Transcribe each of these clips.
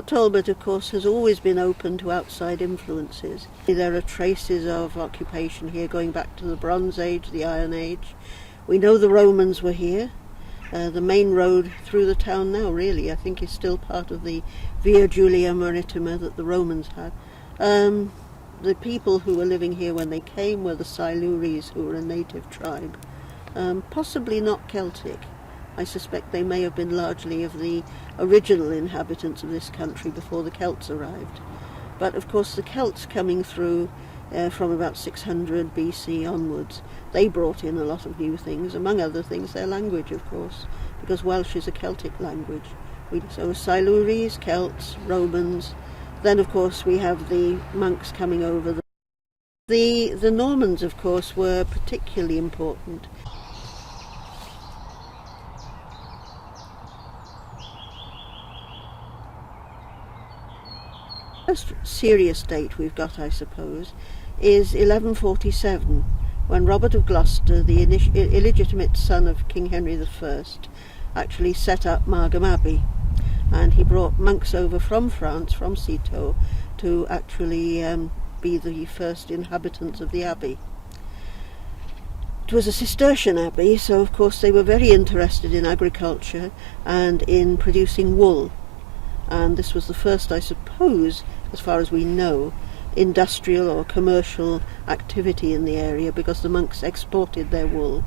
Port Talbot, of course, has always been open to outside influences. There are traces of occupation here going back to the Bronze Age, the Iron Age. We know the Romans were here. The main road through the town now, really, I think is still part of the Via Julia Maritima that the Romans had. The people who were living here when they came were the Silures, who were a native tribe. Possibly not Celtic. I suspect they may have been largely of the original inhabitants of this country before the Celts arrived. But of course the Celts coming through from about 600 BC onwards, they brought in a lot of new things, among other things their language, of course, because Welsh is a Celtic language. So Silures, Celts, Romans, then of course we have the monks coming over. The Normans, of course, were particularly important. The first serious date we've got, I suppose, is 1147, when Robert of Gloucester, the illegitimate son of King Henry I, actually set up Margam Abbey, and he brought monks over from France, from Citeaux, to actually be the first inhabitants of the abbey. It was a Cistercian abbey, so of course they were very interested in agriculture and in producing wool, and this was the first, I suppose, as far as we know, industrial or commercial activity in the area, because the monks exported their wool.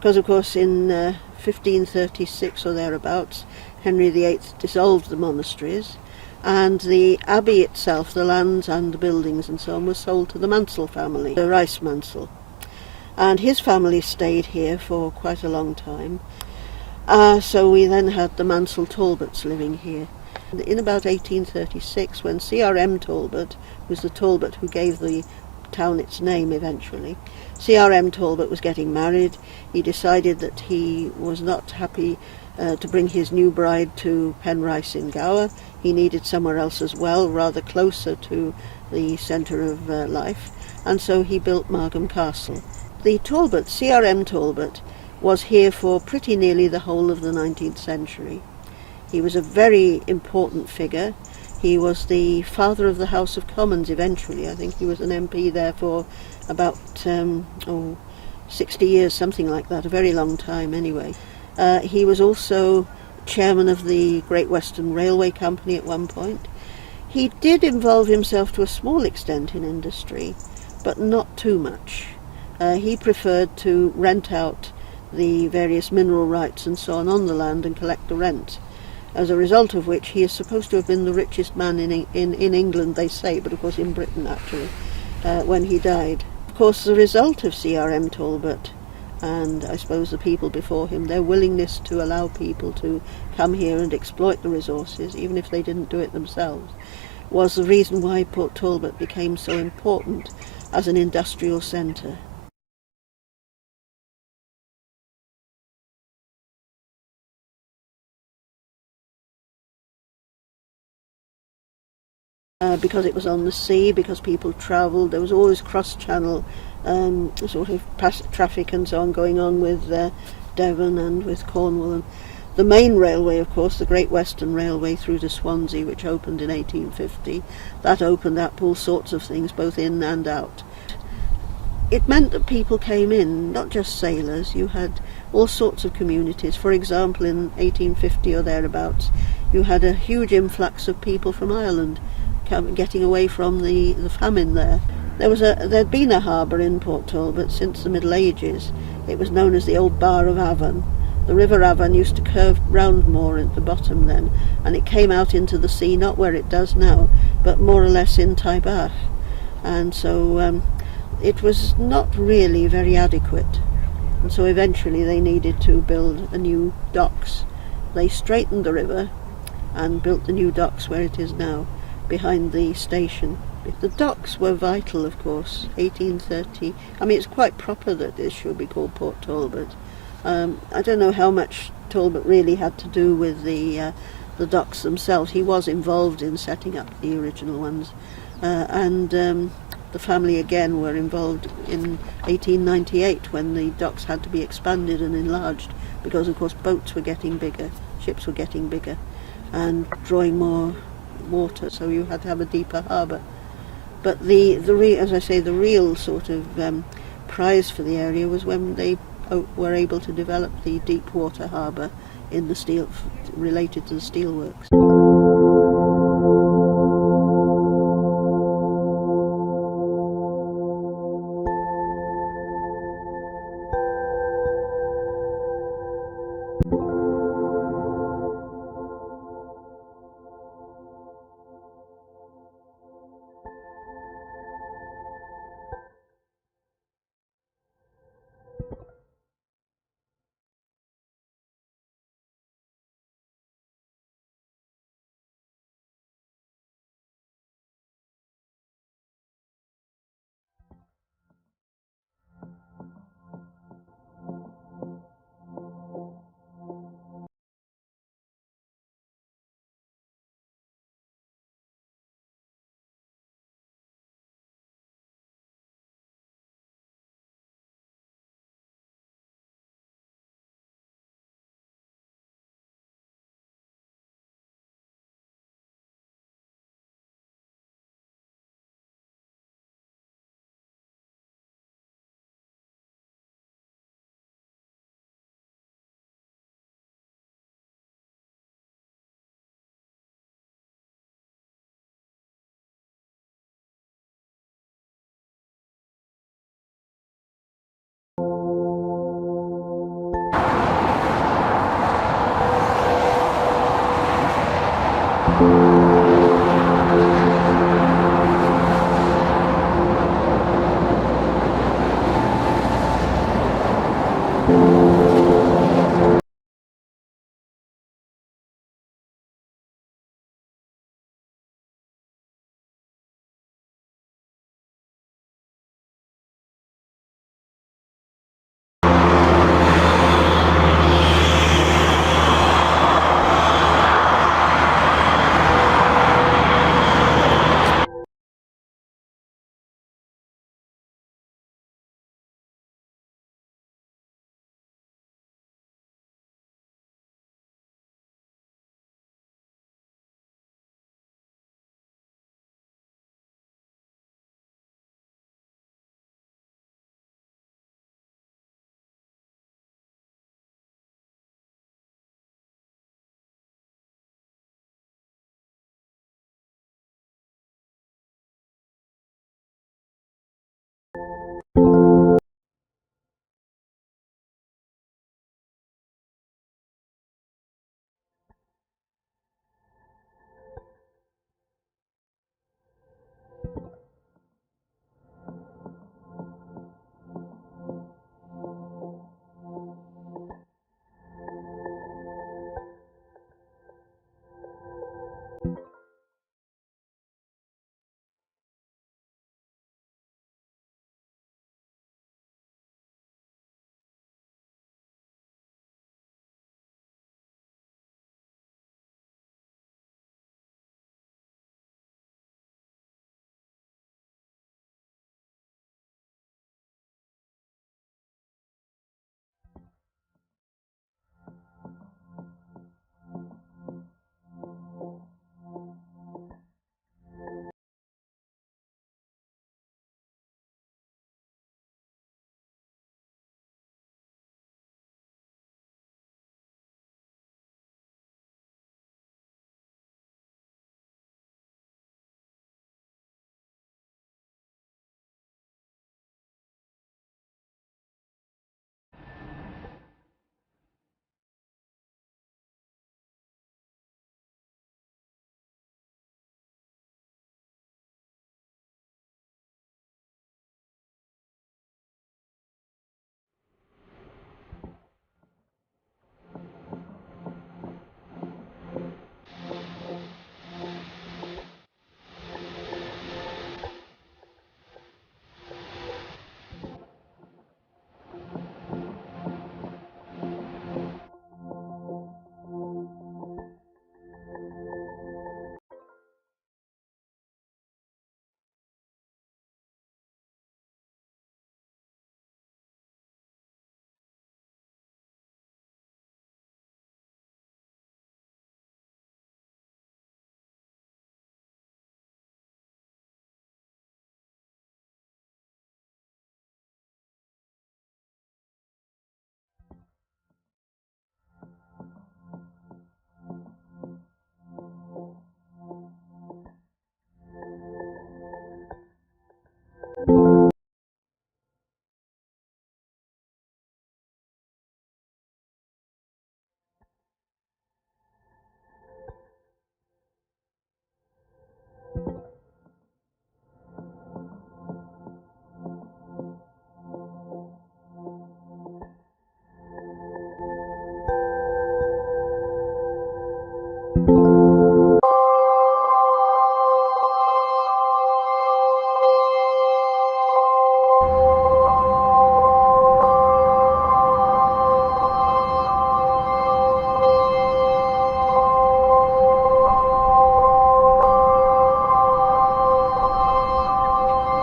Because of course in 1536 or thereabouts, Henry VIII dissolved the monasteries, and the abbey itself, the lands and the buildings and so on, was sold to the Mansell family, the Rice Mansell. And his family stayed here for quite a long time. So we then had the Mansell Talbots living here. In about 1836, when C.R.M. Talbot was the Talbot who gave the town its name eventually, C.R.M. Talbot was getting married. He decided that he was not happy to bring his new bride to Penrice in Gower. He needed somewhere else as well, rather closer to the centre of life, and so he built Margam Castle. The Talbot, C.R.M. Talbot, was here for pretty nearly the whole of the 19th century. He was a very important figure. He was the father of the House of Commons eventually. I think he was an MP there for about 60 years, something like that, a very long time anyway. He was also chairman of the Great Western Railway Company at one point. He did involve himself to a small extent in industry, but not too much. He preferred to rent out the various mineral rights and so on the land and collect the rent, as a result of which he is supposed to have been the richest man in England, they say, but of course in Britain actually, when he died. Of course the result of C.R.M. Talbot, and I suppose the people before him, their willingness to allow people to come here and exploit the resources, even if they didn't do it themselves, was the reason why Port Talbot became so important as an industrial centre. Because it was on the sea, because people travelled, there was always cross-channel sort of traffic and so on going on with Devon and with Cornwall. And the main railway, of course, the Great Western Railway through to Swansea, which opened in 1850, that opened up all sorts of things, both in and out. It meant that people came in, not just sailors. You had all sorts of communities. For example, in 1850 or thereabouts, you had a huge influx of people from Ireland getting away from the famine there. There'd been a harbour in Port Talbot since the Middle Ages. It was known as the Old Bar of Avon. The River Avon used to curve round more at the bottom then, and it came out into the sea, not where it does now, but more or less in Taibach. And so it was not really very adequate. And so eventually they needed to build a new docks. They straightened the river and built the new docks where it is now, behind the station. The docks were vital, of course, 1830. I mean, it's quite proper that this should be called Port Talbot. I don't know how much Talbot really had to do with the docks themselves. He was involved in setting up the original ones. the family again were involved in 1898 when the docks had to be expanded and enlarged because, of course, boats were getting bigger, ships were getting bigger, and drawing more water, so you had to have a deeper harbour. But as I say, the real sort of prize for the area was when they were able to develop the deep water harbour in the steel, related to the steelworks.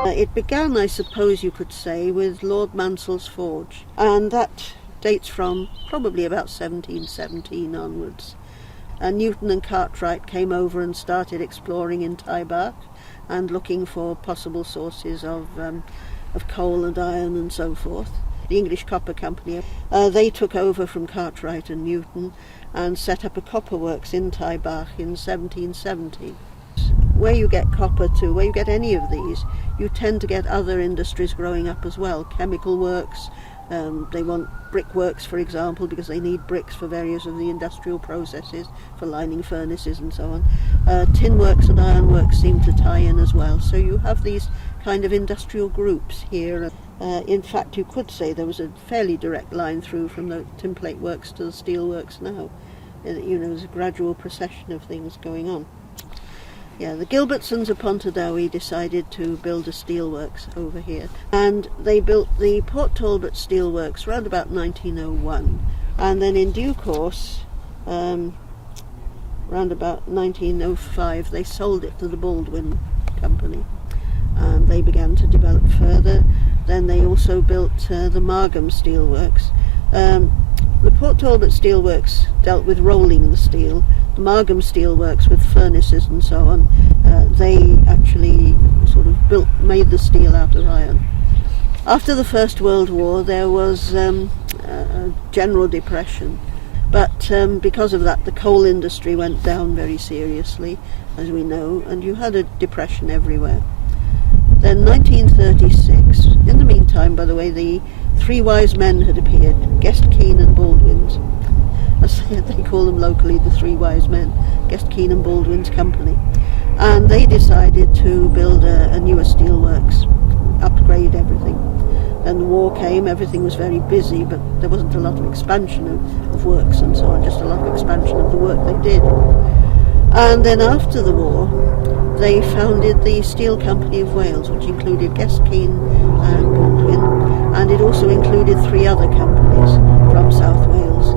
It began, I suppose you could say, with Lord Mansell's forge, and that dates from probably about 1717 onwards. Newton and Cartwright came over and started exploring in Taibach and looking for possible sources of coal and iron and so forth. The English Copper Company, they took over from Cartwright and Newton and set up a copper works in Taibach in 1770. Where you get copper to, where you get any of these, you tend to get other industries growing up as well. Chemical works, they want brickworks, for example, because they need bricks for various of the industrial processes, for lining furnaces and so on. Tin works and iron works seem to tie in as well. So you have these kind of industrial groups here. In fact, you could say there was a fairly direct line through from the tinplate works to the steel works now. There's a gradual procession of things going on. Yeah, the Gilbertsons of Pontardawe decided to build a steelworks over here, and they built the Port Talbot Steelworks around about 1901, and then in due course, round about 1905, they sold it to the Baldwin Company, and they began to develop further. Then they also built the Margam Steelworks. The Port Talbot Steelworks dealt with rolling the steel. The Margam Steelworks with furnaces and so on, they actually sort of made the steel out of iron. After the First World War there was a general depression, but because of that the coal industry went down very seriously, as we know, and you had a depression everywhere. Then 1936, in the meantime, by the way, the three wise men had appeared, Guest, Keane and Baldwin's. As they call them locally, the three wise men, Guest, Keane and Baldwin's Company. And they decided to build a newer steelworks, upgrade everything. Then the war came, everything was very busy, but there wasn't a lot of expansion of works and so on, just a lot of expansion of the work they did. And then after the war, they founded the Steel Company of Wales, which included Guest, Keane and Baldwin, and it also included three other companies from South Wales,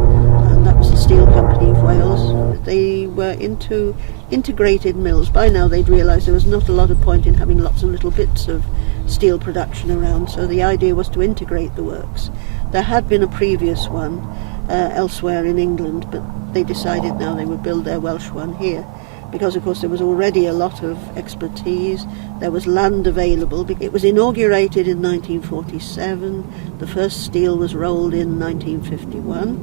and that was the Steel Company of Wales. They were into integrated mills. By now they'd realised there was not a lot of point in having lots of little bits of steel production around, so the idea was to integrate the works. There had been a previous one elsewhere in England, but they decided now they would build their Welsh one here, because of course there was already a lot of expertise, there was land available. It was inaugurated in 1947, the first steel was rolled in 1951,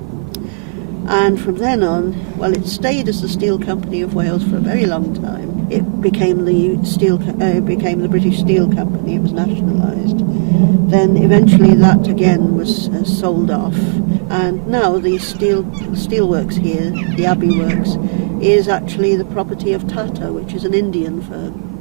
and from then on, well, it stayed as the Steel Company of Wales for a very long time. It became the British Steel Company, it was nationalised. Then eventually that again was sold off, and now the steelworks here, the Abbey Works, is actually the property of Tata, which is an Indian firm.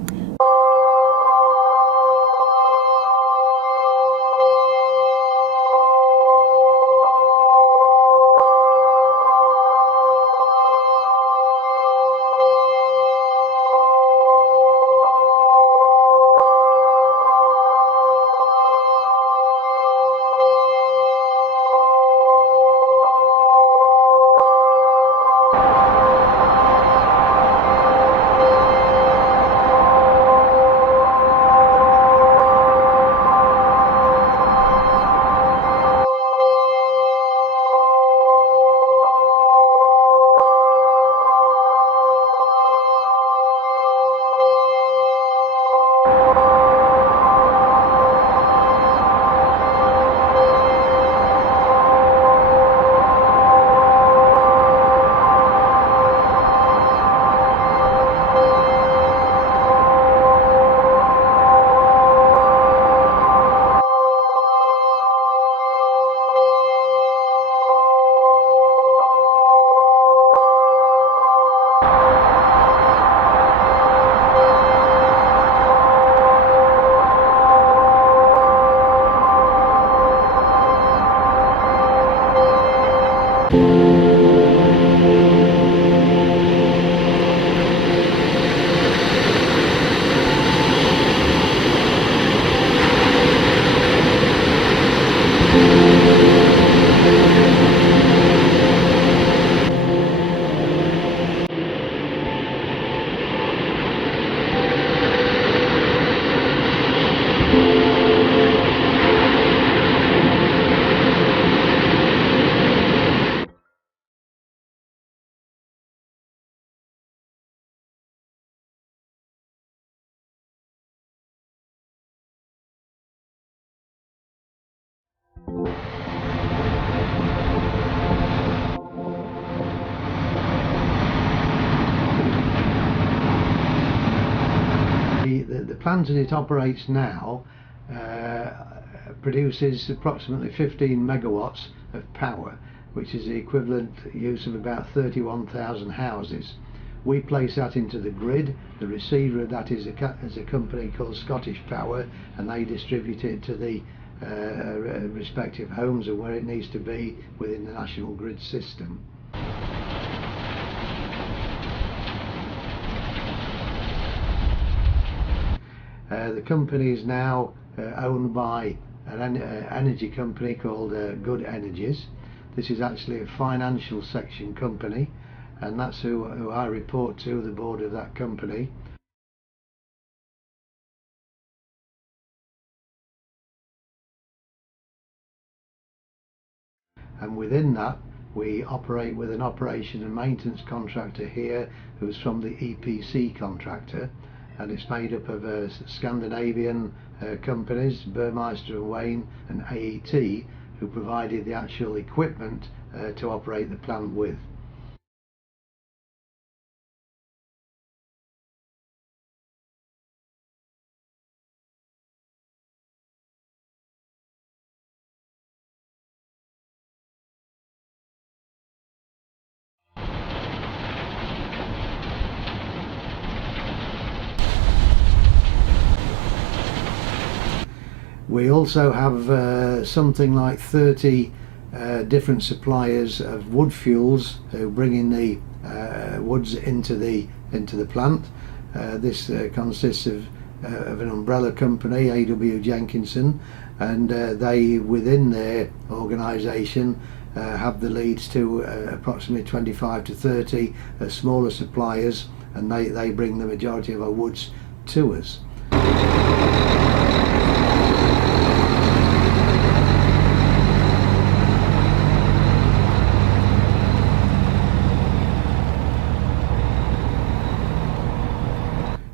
The plant as it operates now produces approximately 15 megawatts of power, which is the equivalent use of about 31,000 houses. We place that into the grid. The receiver of that is a company called Scottish Power, and they distribute it to the respective homes and where it needs to be within the national grid system. The company is now owned by an energy company called Good Energies. This is actually a financial section company, and that's who I report to, the board of that company. And within that, we operate with an operation and maintenance contractor here who's from the EPC contractor, and it's made up of Scandinavian companies, Burmeister and Wain and AET, who provided the actual equipment to operate the plant with. We also have something like 30 different suppliers of wood fuels who bring in the woods into the plant. This consists of an umbrella company, A.W. Jenkinson, and they, within their organisation, have the leads to approximately 25 to 30 smaller suppliers, and they bring the majority of our woods to us.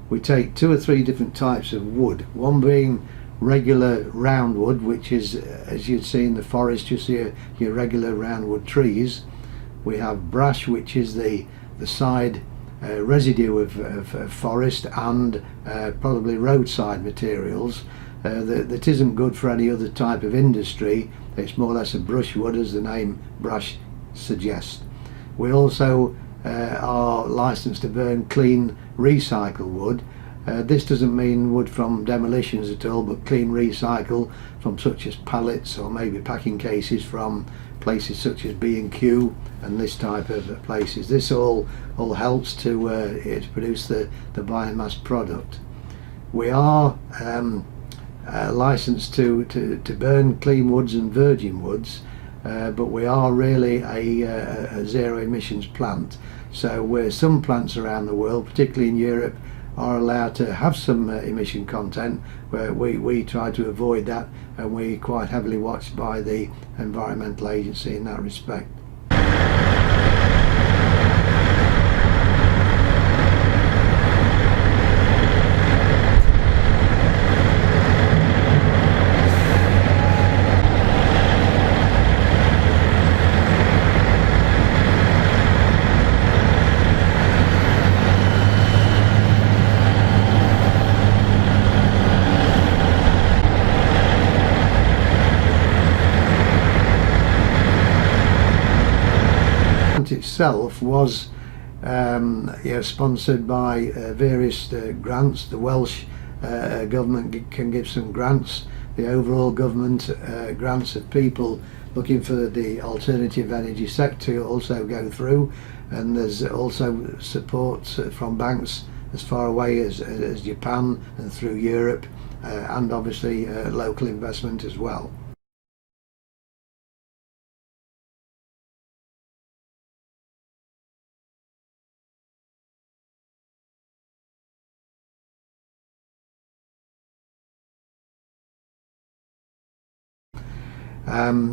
We take 2 or 3 different types of wood, one being regular roundwood, which is, as you'd see in the forest, you see your regular roundwood trees. We have brash, which is the side residue of forest and probably roadside materials that isn't good for any other type of industry. It's more or less a brushwood, as the name brash suggests. We also are licensed to burn clean recycle wood. This doesn't mean wood from demolitions at all, but clean recycle from such as pallets or maybe packing cases from places such as B&Q and this type of places. This all helps to produce the biomass product. We are licensed to burn clean woods and virgin woods, but we are really a zero emissions plant. So where some plants around the world, particularly in Europe, are allowed to have some emission content, where we try to avoid that, and we're quite heavily watched by the Environmental Agency in that respect. Itself was sponsored by various grants. The Welsh government can give some grants. The overall government grants of people looking for the alternative energy sector also go through, and there's also support from banks as far away as Japan and through Europe, and obviously local investment as well.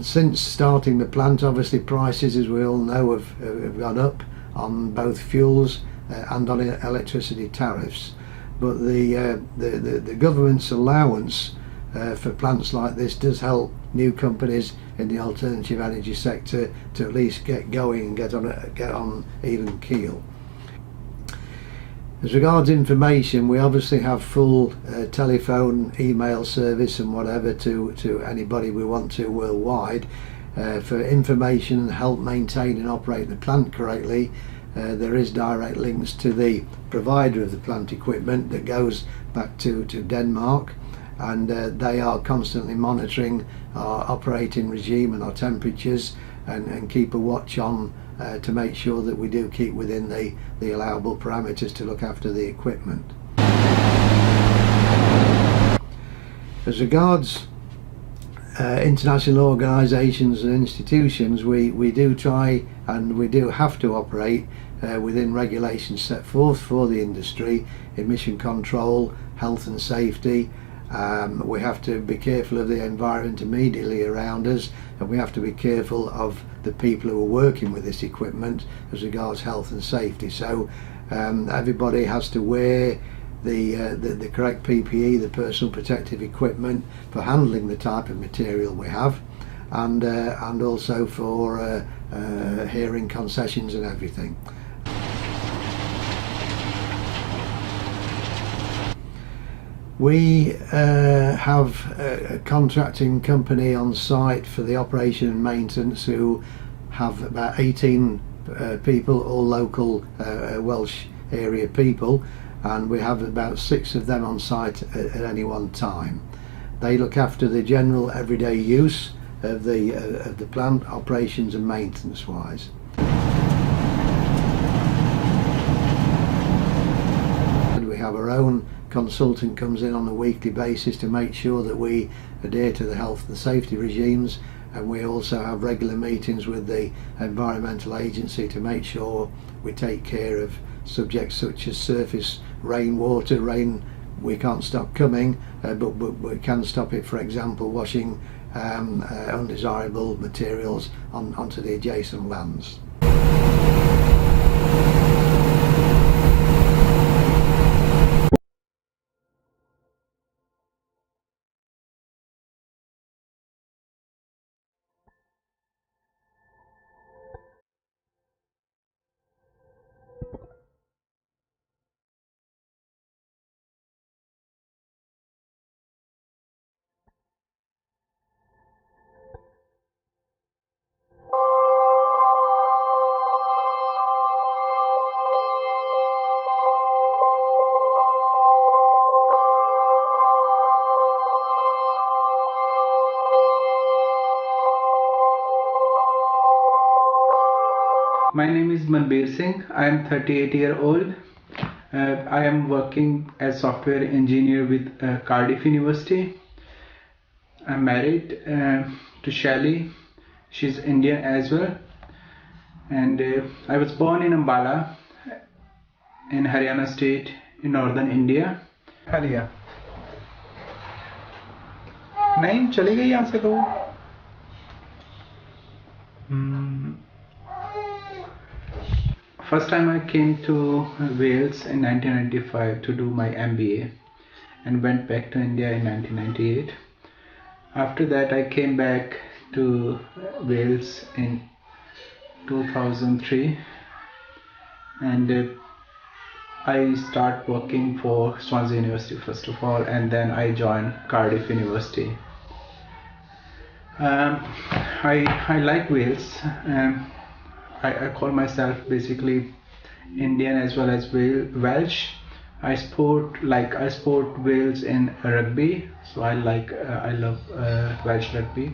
Since starting the plant, obviously prices, as we all know, have gone up on both fuels and on electricity tariffs. But the government's allowance for plants like this does help new companies in the alternative energy sector to at least get going and get on even keel. As regards information, we obviously have full telephone, email service and whatever to anybody we want to worldwide. For information and help maintain and operate the plant correctly, there is direct links to the provider of the plant equipment that goes back to Denmark, and they are constantly monitoring our operating regime and our temperatures, and keep a watch on to make sure that we do keep within the allowable parameters to look after the equipment. As regards international organisations and institutions, we do try and we do have to operate within regulations set forth for the industry, emission control, health and safety. We have to be careful of the environment immediately around us, and we have to be careful of the people who are working with this equipment as regards health and safety. So everybody has to wear the correct PPE, the personal protective equipment, for handling the type of material we have, and also for hearing concessions and everything. We have a contracting company on site for the operation and maintenance who have about 18 people, all local Welsh area people, and we have about 6 of them on site at any one time. They look after the general everyday use of the plant, operations and maintenance wise. And we have our own consultant comes in on a weekly basis to make sure that we adhere to the health and safety regimes, and we also have regular meetings with the environmental agency to make sure we take care of subjects such as surface rainwater. Rain we can't stop coming, but we can stop it, for example, washing undesirable materials onto the adjacent lands. My name is Manbir Singh. I am 38-year-old. I am working as software engineer with Cardiff University. I'm married to Shelly. She's Indian as well. And I was born in Ambala in Haryana state in northern India. Halia. नहीं चली गई यहाँ से तो First time I came to Wales in 1995 to do my MBA and went back to India in 1998. After that I came back to Wales in 2003 and I start working for Swansea University first of all, and then I joined Cardiff University. I like Wales. I call myself basically Indian as well as Welsh. I sport Wales in rugby, so I love Welsh rugby,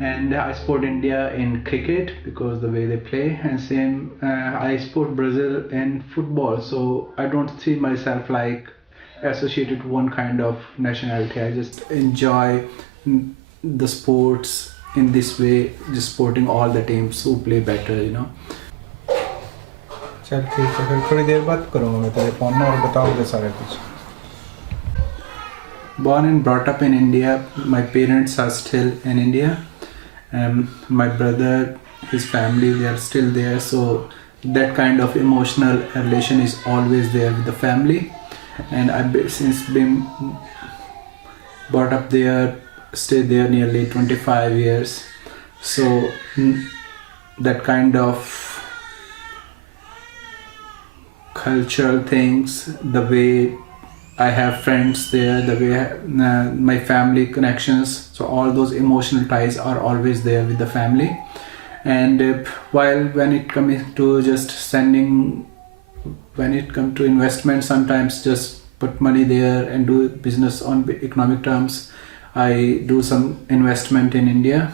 and I support India in cricket because the way they play, and same I support Brazil in football. So I don't see myself like associated with one kind of nationality. I just enjoy the sports in this way, just supporting all the teams who play better, you know. चल ठीक है, फिर थोड़ी देर बाद करूँगा मैं तेरे phone में और बताऊँगा सारा कुछ. Born and brought up in India. My parents are still in India. My brother, his family, they are still there. So that kind of emotional relation is always there with the family. And I've since been brought up there, stayed there nearly 25 years. So that kind of cultural things, the way I have friends there, the way my family connections. So all those emotional ties are always there with the family. And while when it comes to just sending, when it comes to investment, sometimes just put money there and do business on economic terms. I do some investment in India,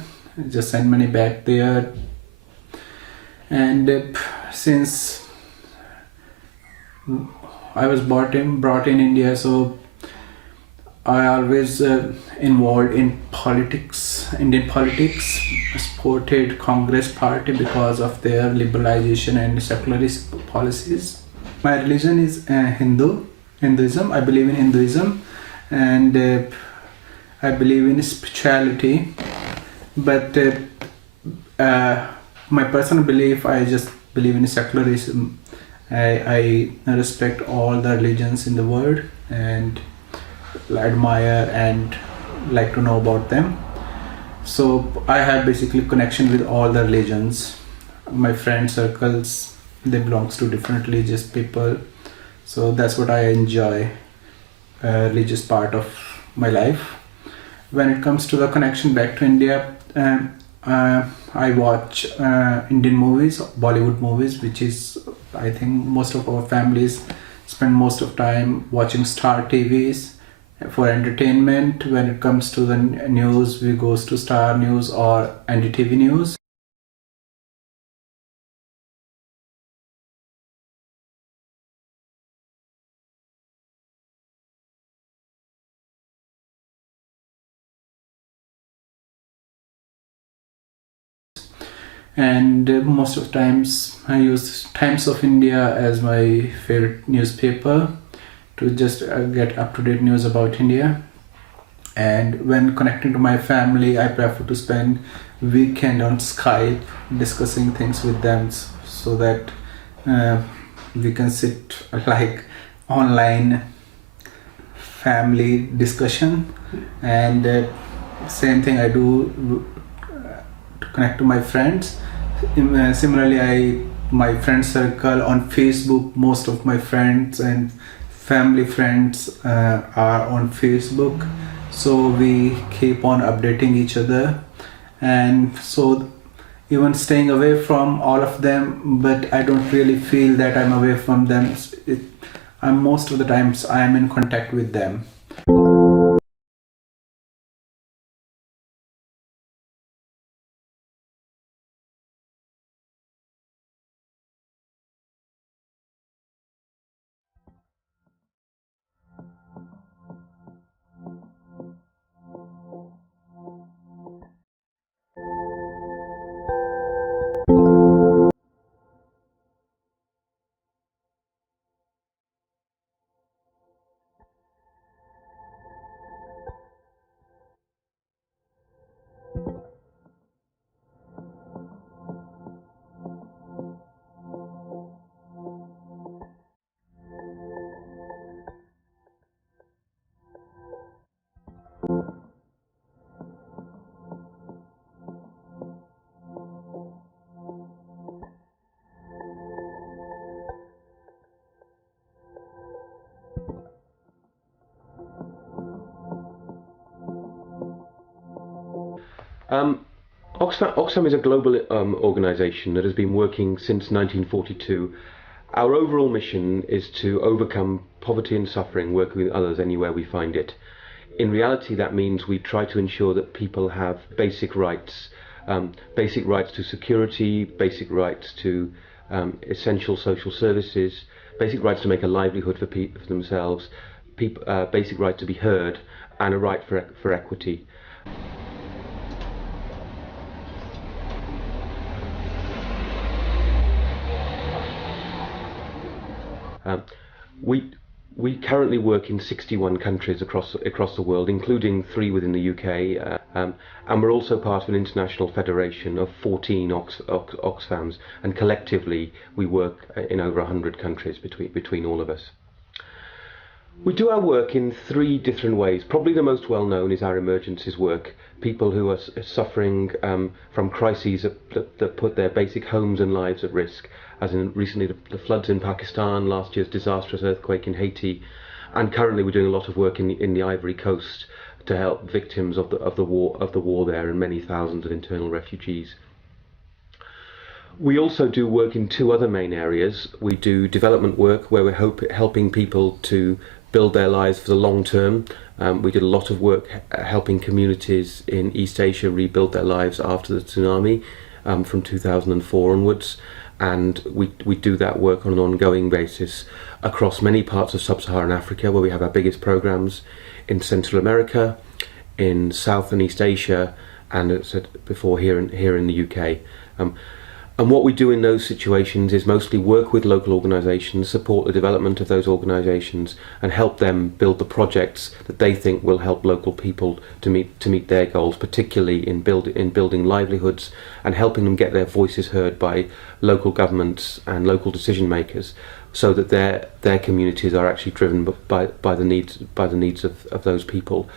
just send money back there. And since I was brought in India, so I always involved in politics, Indian politics, supported Congress party because of their liberalization and secularist policies. My religion is Hinduism. I believe in Hinduism, and I believe in spirituality. But my personal belief, I just believe in secularism. I respect all the religions in the world and admire and like to know about them. So I have basically connection with all the religions. My friend circles, they belongs to different religious people. So that's what I enjoy, religious part of my life. When it comes to the connection back to India, I watch Indian movies, Bollywood movies, which is, I think most of our families spend most of time watching Star TVs for entertainment. When it comes to the news, we goes to Star News or NDTV News. And most of times I use Times of India as my favorite newspaper to just get up-to-date news about India. And when connecting to my family, I prefer to spend weekend on Skype discussing things with them, so that we can sit like online family discussion. And same thing I do to connect to my friends. Similarly, my friend circle on Facebook, most of my friends and family friends are on Facebook, so we keep on updating each other. And so even staying away from all of them, but I don't really feel that I'm away from them. I'm most of the times I am in contact with them. Um, Oxfam is a global organisation that has been working since 1942. Our overall mission is to overcome poverty and suffering, working with others anywhere we find it. In reality, that means we try to ensure that people have basic rights to security, basic rights to essential social services, basic rights to make a livelihood for themselves, basic right to be heard, and a right for equity. We currently work in 61 countries across the world, including 3 within the UK, and we're also part of an international federation of 14 Oxfams, and collectively we work in over 100 countries between all of us. We do our work in three different ways. Probably the most well known is our emergencies work. People who are suffering from crises that put their basic homes and lives at risk, as in recently the floods in Pakistan, last year's disastrous earthquake in Haiti, and currently we're doing a lot of work in the Ivory Coast to help victims of the war there and many thousands of internal refugees. We also do work in two other main areas. We do development work where we're helping people to build their lives for the long term. We did a lot of work helping communities in East Asia rebuild their lives after the tsunami from 2004 onwards, and we do that work on an ongoing basis across many parts of sub-Saharan Africa, where we have our biggest programs, in Central America, in South and East Asia, and as I said before, here in the UK. And what we do in those situations is mostly work with local organisations, support the development of those organisations, and help them build the projects that they think will help local people to meet their goals, particularly in building livelihoods and helping them get their voices heard by local governments and local decision makers, so that their communities are actually driven by the needs of those people.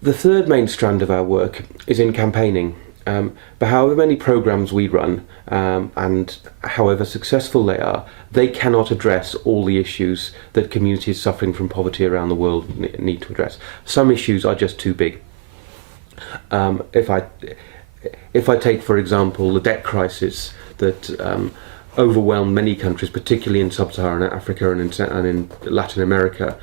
The third main strand of our work is in campaigning. But however many programs we run and however successful they are, they cannot address all the issues that communities suffering from poverty around the world need to address. Some issues are just too big. If I take, for example, the debt crisis that overwhelmed many countries, particularly in sub-Saharan Africa and in Latin America,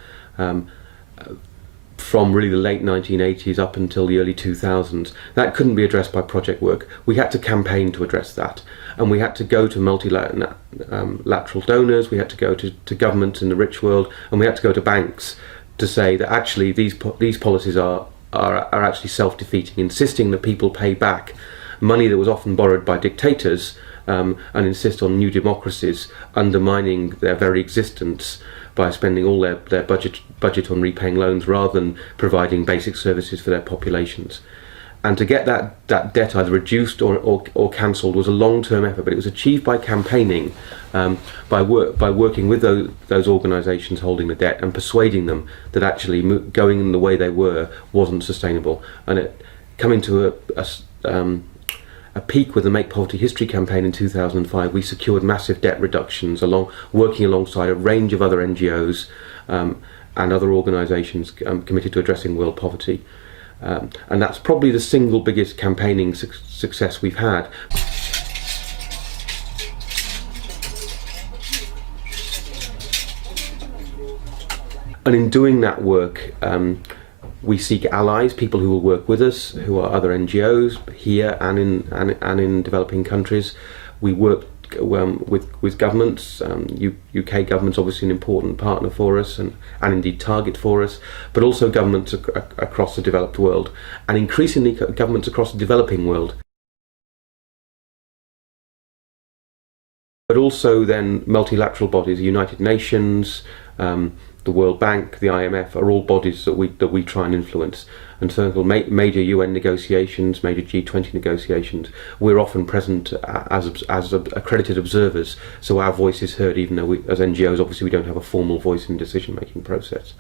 from really the late 1980s up until the early 2000s, that couldn't be addressed by project work. We had to campaign to address that, and we had to go to multilateral donors, we had to go to governments in the rich world, and we had to go to banks to say that actually these policies are actually self-defeating, insisting that people pay back money that was often borrowed by dictators, and insist on new democracies, undermining their very existence by spending all their budget on repaying loans rather than providing basic services for their populations. And to get that debt either reduced or cancelled was a long-term effort, but it was achieved by campaigning, by working with those organisations holding the debt and persuading them that actually going in the way they were wasn't sustainable. And it coming to a peak with the Make Poverty History campaign in 2005, we secured massive debt reductions working alongside a range of other NGOs and other organisations committed to addressing world poverty. And that's probably the single biggest campaigning success we've had. And in doing that work, we seek allies, people who will work with us, who are other NGOs here and in developing countries. We work with governments. UK government's obviously an important partner for us and indeed target for us, but also governments across the developed world, and increasingly governments across the developing world. But also then multilateral bodies, the United Nations, the World Bank, the IMF are all bodies that we try and influence. And so major UN negotiations, major G20 negotiations, we're often present as accredited observers, so our voice is heard, even though as NGOs obviously we don't have a formal voice in the decision-making process.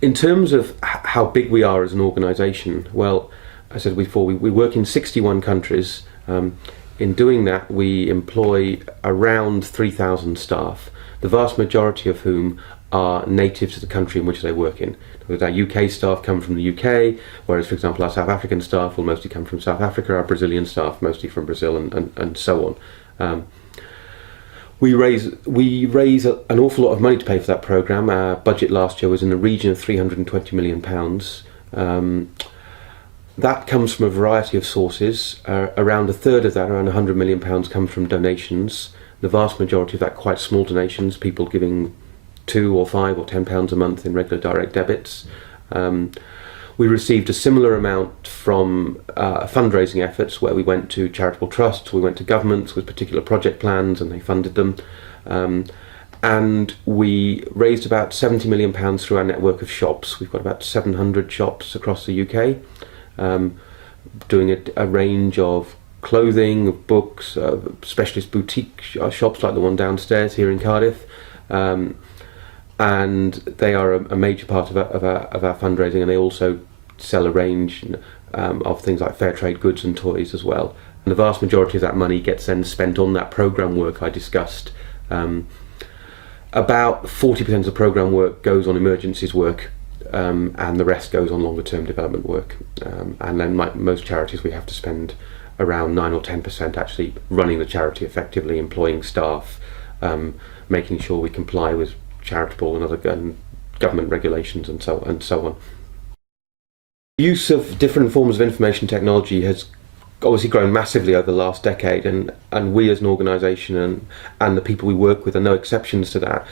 In terms of how big we are as an organisation, well, I said before, we work in 61 countries. In doing that, we employ around 3,000 staff, the vast majority of whom are native to the country in which they work in. Our UK staff come from the UK, whereas, for example, our South African staff will mostly come from South Africa, our Brazilian staff mostly from Brazil, and so on. We raise an awful lot of money to pay for that programme. Our budget last year was in the region of £320 million. That comes from a variety of sources. Around a third of that, around £100 million, come from donations. The vast majority of that quite small donations, people giving £2 or £5 or £10 a month in regular direct debits. We received a similar amount from fundraising efforts, where we went to charitable trusts, we went to governments with particular project plans and they funded them. And we raised about £70 million through our network of shops. We've got about 700 shops across the UK. Doing a range of clothing, of books, specialist boutique shops like the one downstairs here in Cardiff. And they are a major part of our fundraising, and they also sell a range of things like fair trade goods and toys as well. And the vast majority of that money gets then spent on that programme work I discussed. About 40% of the programme work goes on emergencies work, and the rest goes on longer term development work. And then like most charities, we have to spend around 9 or 10% actually running the charity effectively, employing staff, making sure we comply with charitable and other government regulations and so on. The use of different forms of information technology has obviously grown massively over the last decade, and we as an organisation and the people we work with are no exceptions to that.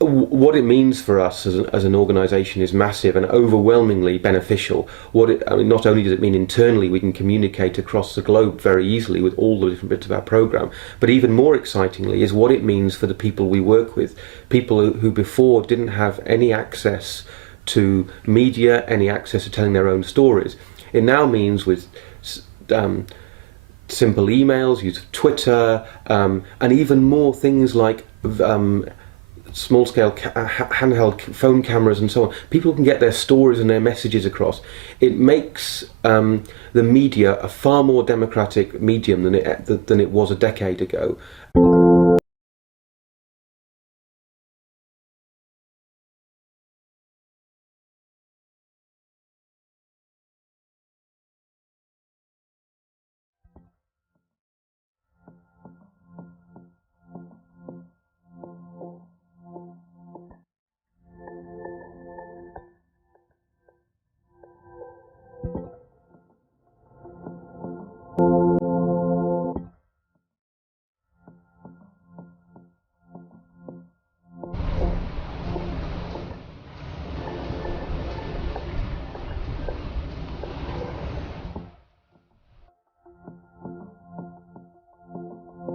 What it means for us as an organisation is massive and overwhelmingly beneficial. Not only does it mean internally we can communicate across the globe very easily with all the different bits of our programme, but even more excitingly is what it means for the people we work with, people who before didn't have any access to media, any access to telling their own stories. It now means with simple emails, use of Twitter, and even more things like small-scale handheld phone cameras and so on. People can get their stories and their messages across. It makes the media a far more democratic medium than it was a decade ago.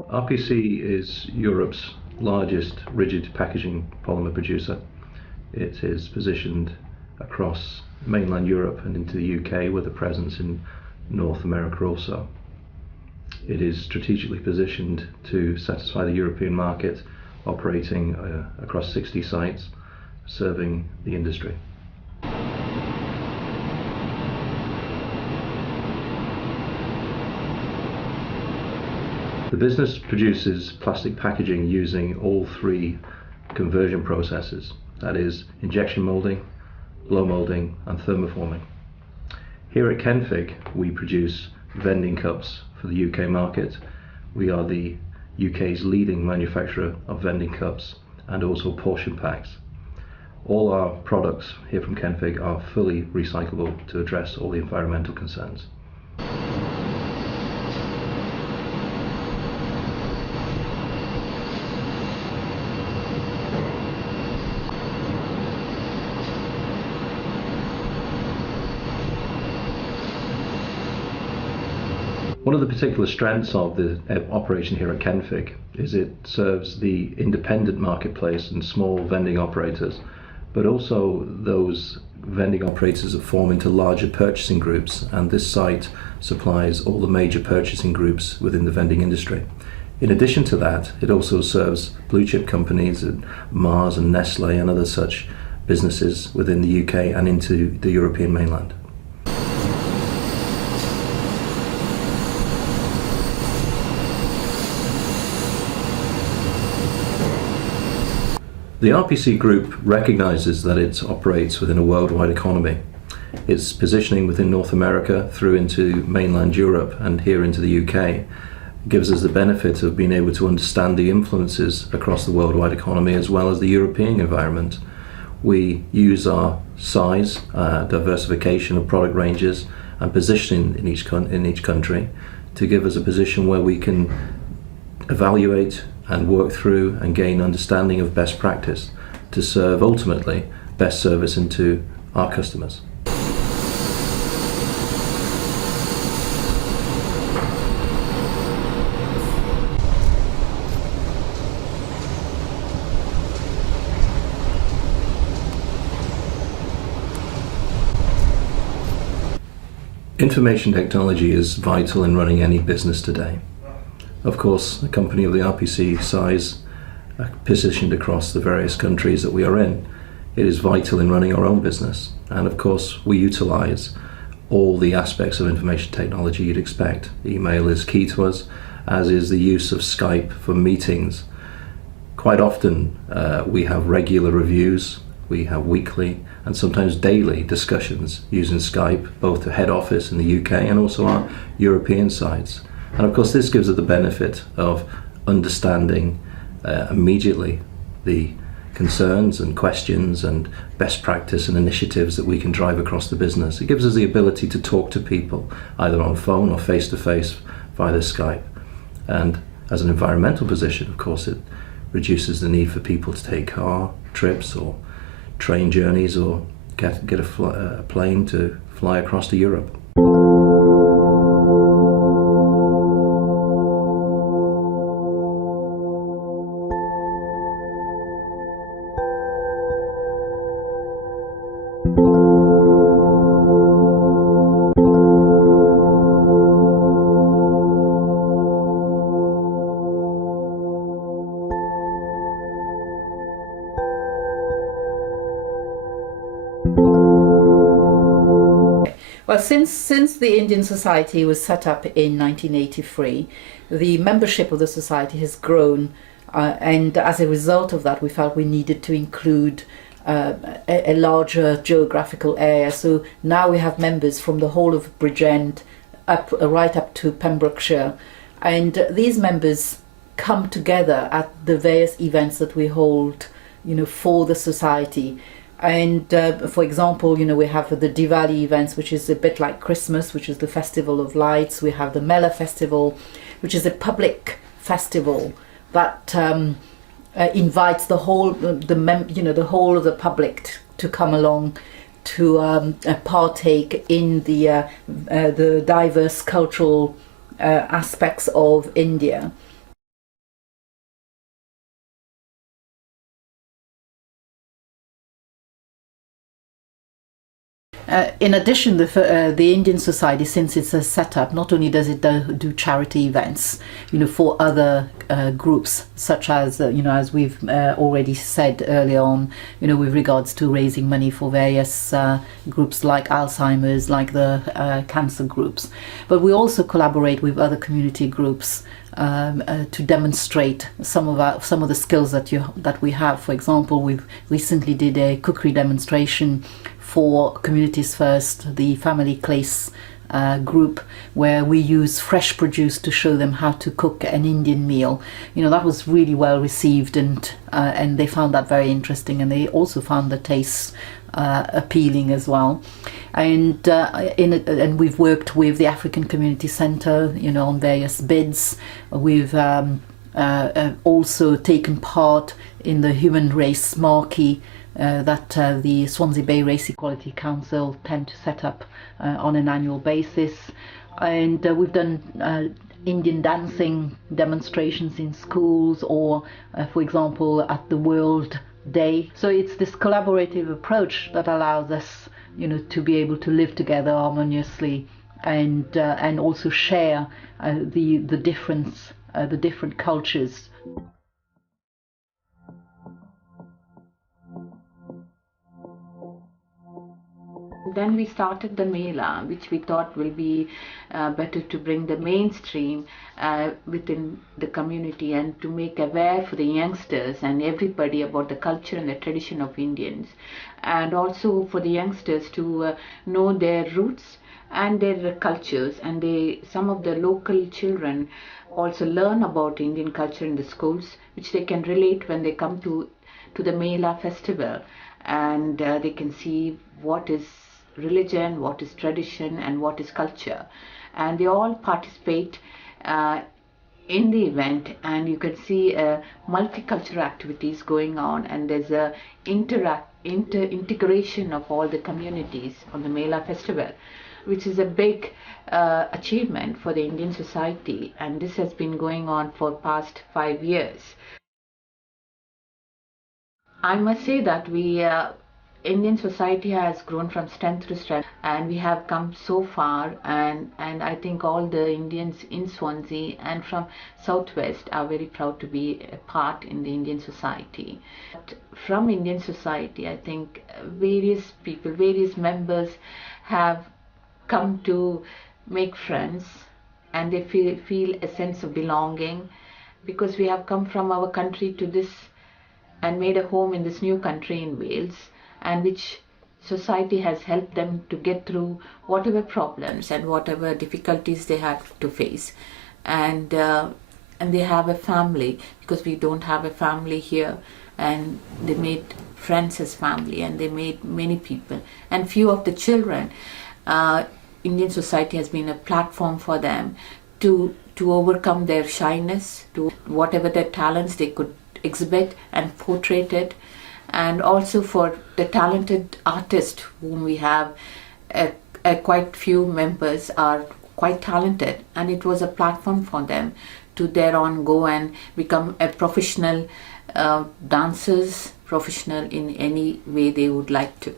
RPC is Europe's largest rigid packaging polymer producer. It is positioned across mainland Europe and into the UK with a presence in North America also. It is strategically positioned to satisfy the European market, operating across 60 sites, serving the industry. The business produces plastic packaging using all three conversion processes, that is injection moulding, blow moulding and thermoforming. Here at Kenfig we produce vending cups for the UK market. We are the UK's leading manufacturer of vending cups and also portion packs. All our products here from Kenfig are fully recyclable to address all the environmental concerns. One of the particular strengths of the operation here at Kenfig is it serves the independent marketplace and small vending operators, but also those vending operators that form into larger purchasing groups, and this site supplies all the major purchasing groups within the vending industry. In addition to that, it also serves blue chip companies, Mars and Nestle and other such businesses within the UK and into the European mainland. The RPC Group recognises that it operates within a worldwide economy. Its positioning within North America through into mainland Europe and here into the UK gives us the benefit of being able to understand the influences across the worldwide economy as well as the European environment. We use our size, diversification of product ranges and positioning in each country to give us a position where we can evaluate and work through and gain understanding of best practice to serve ultimately best service into our customers. Information technology is vital in running any business today. Of course, a company of the RPC size, positioned across the various countries that we are in, it is vital in running our own business. And of course, we utilize all the aspects of information technology you'd expect. Email is key to us, as is the use of Skype for meetings. Quite often, we have regular reviews, we have weekly and sometimes daily discussions using Skype, both the head office in the UK and also our European sites. And of course, this gives us the benefit of understanding immediately the concerns and questions and best practice and initiatives that we can drive across the business. It gives us the ability to talk to people either on phone or face to face via the Skype. And as an environmental position, of course, it reduces the need for people to take car trips or train journeys or get a plane to fly across to Europe. Well, since the Indian Society was set up in 1983, the membership of the society has grown, and as a result of that, we felt we needed to include a larger geographical area. So now we have members from the whole of Bridgend, right up to Pembrokeshire, and these members come together at the various events that we hold, for the society. And for example, we have the Diwali events, which is a bit like Christmas, which is the Festival of Lights. We have the Mela Festival, which is a public festival that invites the whole, the whole of the public to come along to partake in the diverse cultural aspects of India. In addition, the Indian Society, since it's a setup, not only does it do charity events, for other groups, such as, as we've already said earlier on, with regards to raising money for various groups like Alzheimer's, like the cancer groups, but we also collaborate with other community groups to demonstrate some of the skills that we have. For example, we've recently did a cookery demonstration for Communities First, the family place group, where we use fresh produce to show them how to cook an Indian meal. That was really well received, and they found that very interesting, and they also found the taste appealing as well. And and we've worked with the African Community Centre, on various bids. We've also taken part in the human race marquee that the Swansea Bay Race Equality Council tend to set up on an annual basis. And we've done Indian dancing demonstrations in schools, or for example at the World Day. So it's this collaborative approach that allows us to be able to live together harmoniously and also share the different cultures. Then we started the Mela, which we thought will be better to bring the mainstream within the community and to make aware for the youngsters and everybody about the culture and the tradition of Indians, and also for the youngsters to know their roots and their cultures, and some of the local children also learn about Indian culture in the schools, which they can relate when they come to the Mela festival, and they can see what is religion, what is tradition, and what is culture, and they all participate in the event, and you can see multicultural activities going on, and there's a integration of all the communities on the Mela festival, which is a big achievement for the Indian society, and this has been going on for past 5 years. I must say that we Indian society has grown from strength to strength, and we have come so far, and I think all the Indians in Swansea and from Southwest are very proud to be a part in the Indian society. But from Indian society, I think various people, various members have come to make friends, and they feel a sense of belonging, because we have come from our country to this and made a home in this new country in Wales, and which society has helped them to get through whatever problems and whatever difficulties they have to face, and they have a family, because we don't have a family here, and they made friends as family, and they made many people, and few of the children. Indian society has been a platform for them to overcome their shyness, to whatever their talents they could exhibit and portray it, and also for the talented artists whom we have. Quite few members are quite talented, and it was a platform for them to thereon go and become a professional dancers, professional in any way they would like to.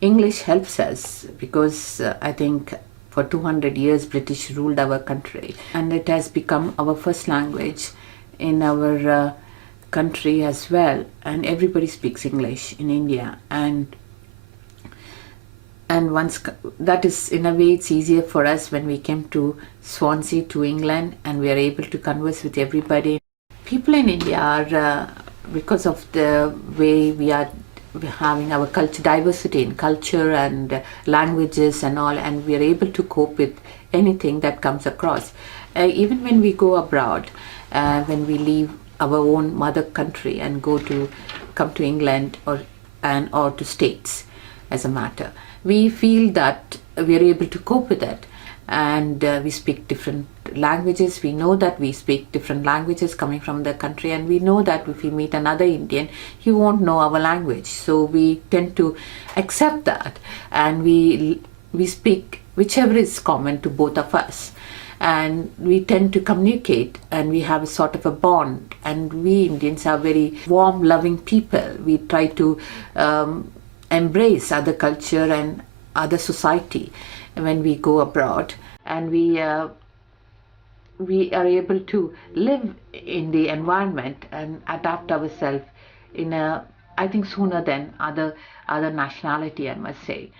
English helps us because I think for 200 years British ruled our country, and it has become our first language in our country as well, and everybody speaks English in India, and once that is, in a way, it's easier for us when we came to Swansea, to England, and we are able to converse with everybody. People in India are, because of the way we are having our culture, diversity in culture and languages and all, and we are able to cope with anything that comes across. Even when we go abroad, when we leave our own mother country and come to England or to States, as a matter, we feel that we are able to cope with it, and we speak different languages. We know that we speak different languages coming from the country, and we know that if we meet another Indian, he won't know our language, so we tend to accept that, and we speak whichever is common to both of us, and we tend to communicate, and we have a sort of a bond. And we Indians are very warm, loving people. We try to embrace other culture and other society when we go abroad, and we are able to live in the environment and adapt ourselves in I think sooner than other nationality, I must say.